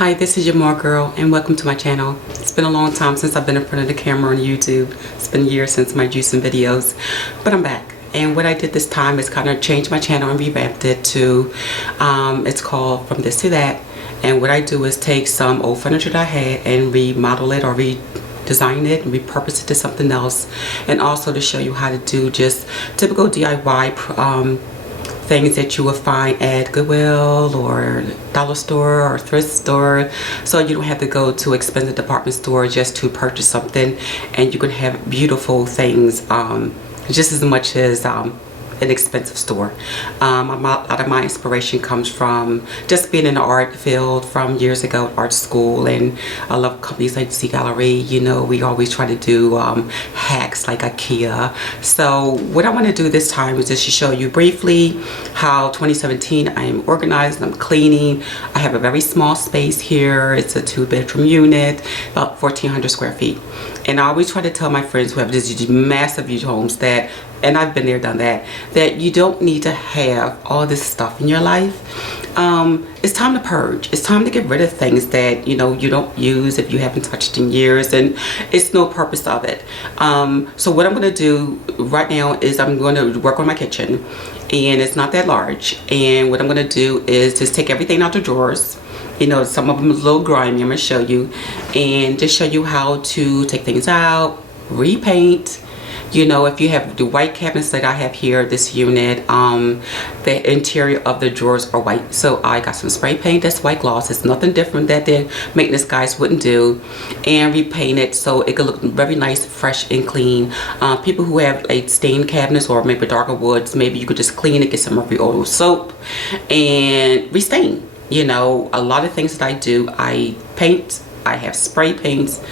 Hi, this is your More Girl and welcome to my channel. It's been a long time since I've been in front of the camera on YouTube. It's been years since my juicing videos, but I'm back. And what I did this time is kind of change my channel and revamped it to, it's called From This to That. And what I do is take some old furniture that I had and remodel it or redesign it and repurpose it to something else. And also to show you how to do just typical DIY things that you will find at Goodwill or dollar store or thrift store, so you don't have to go to expensive department store just to purchase something, and you can have beautiful things just as much as an expensive store. A lot of my inspiration comes from just being in the art field from years ago, art school, and I love companies like Z Gallery. You know, we always try to do hacks like Ikea. So what I want to do this time is just to show you briefly how 2017 I am organized. I'm cleaning. I have a very small space here. It's a 2-bedroom unit, about 1,400 square feet. And I always try to tell my friends who have these massive huge homes that, and I've been there, done that, that you don't need to have all this stuff in your life. It's time to purge. It's time to get rid of things that, you know, you don't use, if you haven't touched in years, and it's no purpose of it. So what I'm going to do right now is I'm going to work on my kitchen, and it's not that large. And what I'm going to do is just take everything out the drawers. You know, some of them is a little grimy. I'm going to show you, and just show you how to take things out, repaint. You know, if you have the white cabinets that I have here, this unit, the interior of the drawers are white. So I got some spray paint that's white gloss. It's nothing different that the maintenance guys wouldn't do. And repaint it so it could look very nice, fresh, and clean. People who have like stained cabinets or maybe darker woods, maybe you could just clean it, get some Murphy Oil soap, and restain. You know, a lot of things that I do, I paint, I have spray paints,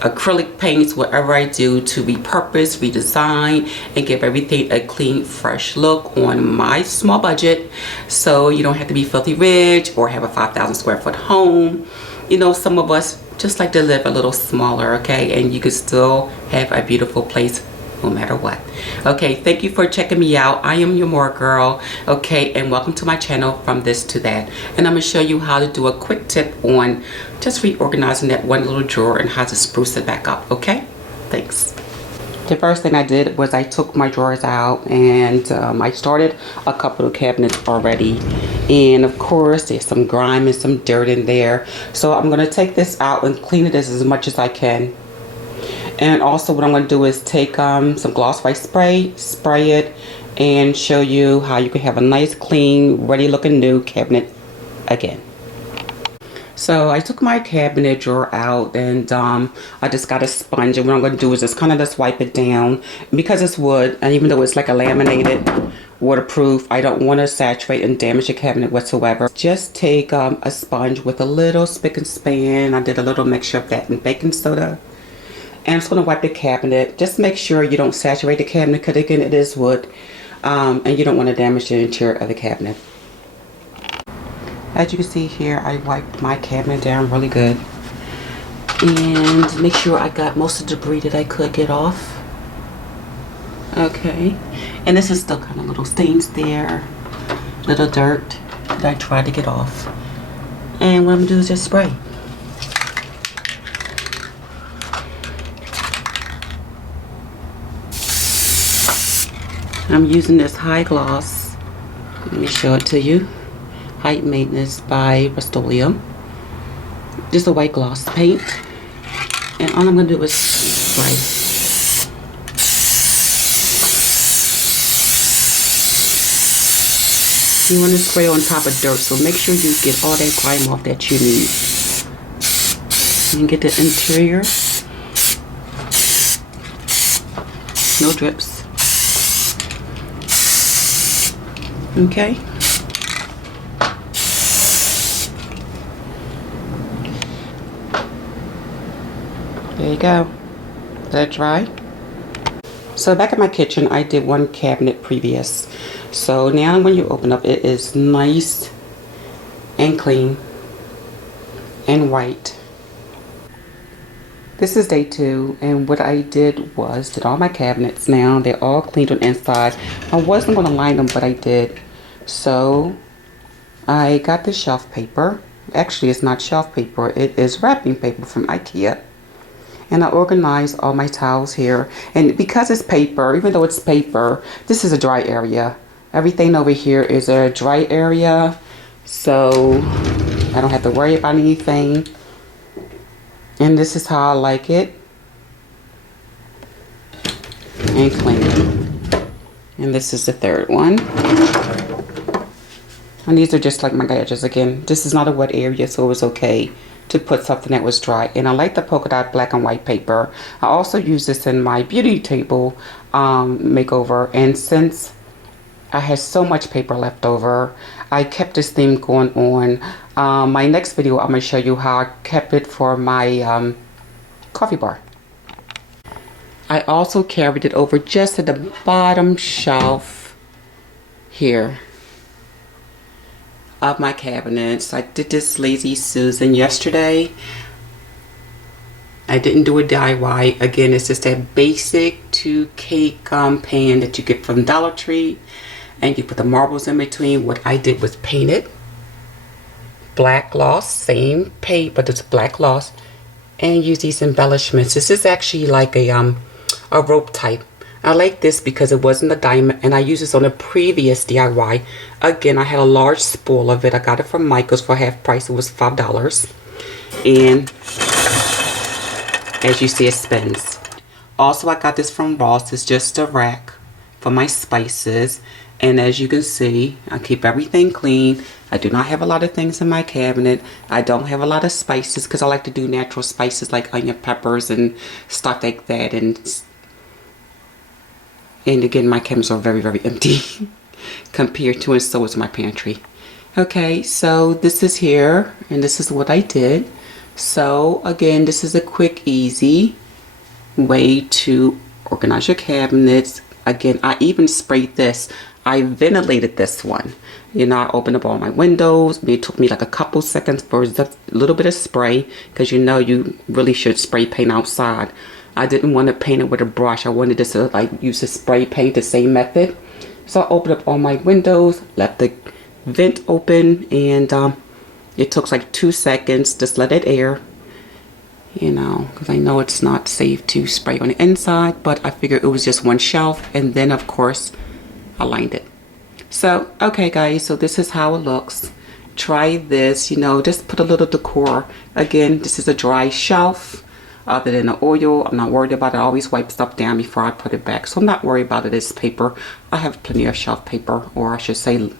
acrylic paints, whatever I do to repurpose, redesign, and give everything a clean, fresh look on my small budget. So you don't have to be filthy rich or have a 5,000 square foot home. You know, some of us just like to live a little smaller, okay? And you can still have a beautiful place no matter what. Okay, thank you for checking me out. I am your More Girl, okay, and welcome to my channel From This to That. And I'm gonna show you how to do a quick tip on just reorganizing that one little drawer and how to spruce it back up, okay? Thanks. The first thing I did was I took my drawers out, and I started a couple of cabinets already, and of course there's some grime and some dirt in there. So I'm gonna take this out and clean it as much as I can. And also what I'm going to do is take some gloss white spray, spray it, and show you how you can have a nice, clean, ready looking new cabinet again. So I took my cabinet drawer out, and I just got a sponge, and what I'm going to do is just kind of just wipe it down. Because it's wood, and even though it's like a laminated, waterproof, I don't want to saturate and damage the cabinet whatsoever. Just take a sponge with a little spick and span. I did a little mixture of that and baking soda. And I'm just going to wipe the cabinet. Just make sure you don't saturate the cabinet, because again, it is wood, and you don't want to damage the interior of the cabinet. As you can see here, I wiped my cabinet down really good, and make sure I got most of the debris that I could get off. Okay, and this is still kind of little stains there, little dirt that I tried to get off. And what I'm going to do is just spray. I'm using this high gloss. Let me show it to you. Height Maintenance by Rust-Oleum. Just a white gloss paint. And all I'm going to do is spray. You want to spray on top of dirt, so make sure you get all that grime off that you need. And get the interior. No drips. Okay. There you go. Is that dry? So back in my kitchen, I did one cabinet previous. So now when you open up, it is nice and clean and white. This is day 2, and what I did was did all my cabinets now. They're all cleaned on the inside. I wasn't going to line them, but I did. So I got the shelf paper, Actually, it's not shelf paper. It is wrapping paper from Ikea. And I organize all my towels here. And because it's paper, even though it's paper, this is a dry area. Everything over here is a dry area. So I don't have to worry about anything. And this is how I like it. And clean. And this is the third one. And these are just like my gadgets. Again, this is not a wet area, so it was okay to put something that was dry. And I like the polka dot black and white paper. I also use this in my beauty table makeover. And since I had so much paper left over, I kept this theme going on. My next video, I'm going to show you how I kept it for my coffee bar. I also carried it over just at the bottom shelf here of my cabinets. I did this Lazy Susan yesterday. I didn't do a DIY. Again, it's just that basic 2 cake pan that you get from Dollar Tree, and you put the marbles in between. What I did was paint it black gloss, same paint, but it's black gloss, and use these embellishments. This is actually like a rope type. I like this because it wasn't a diamond, and I used this on a previous DIY. Again, I had a large spool of it. I got it from Michael's for half price. It was $5. And as you see, it spins. Also, I got this from Ross. It's just a rack for my spices. And as you can see, I keep everything clean. I do not have a lot of things in my cabinet. I don't have a lot of spices because I like to do natural spices like onion peppers and stuff like that. And again, my cabinets are very, very empty compared to, and so is my pantry. Okay, so this is here, and this is what I did. So again, this is a quick, easy way to organize your cabinets. Again, I even sprayed this. I ventilated this one. You know, I opened up all my windows. It took me like a couple seconds for a little bit of spray, because you know you really should spray paint outside. I didn't want to paint it with a brush. I wanted to like use a spray paint, the same method. So I opened up all my windows, left the vent open, and it took like 2 seconds. Just let it air, you know, because I know it's not safe to spray on the inside, but I figured it was just one shelf, and then of course I lined it. So okay guys, so this is how it looks. Try this, you know, just put a little decor. Again, this is a dry shelf. Other than the oil, I'm not worried about it. I always wipe stuff down before I put it back, so I'm not worried about it. It's paper. I have plenty of shelf paper, or I should say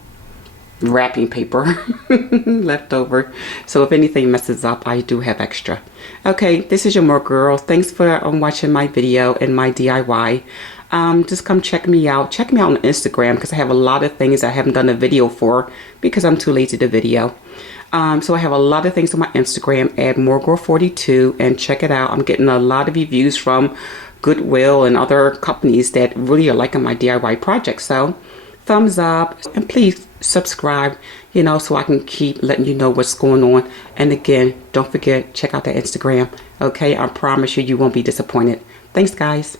wrapping paper left over. So if anything messes up, I do have extra. Okay, this is your More Girl. Thanks for watching my video and my DIY. Just come check me out. Check me out on Instagram, because I have a lot of things I haven't done a video for because I'm too lazy to video. So I have a lot of things on my Instagram at moregirl42, and check it out. I'm getting a lot of reviews from Goodwill and other companies that really are liking my DIY project. So thumbs up, and please subscribe, you know, so I can keep letting you know what's going on. And again, don't forget, check out the Instagram. Okay, I promise you, you won't be disappointed. Thanks guys.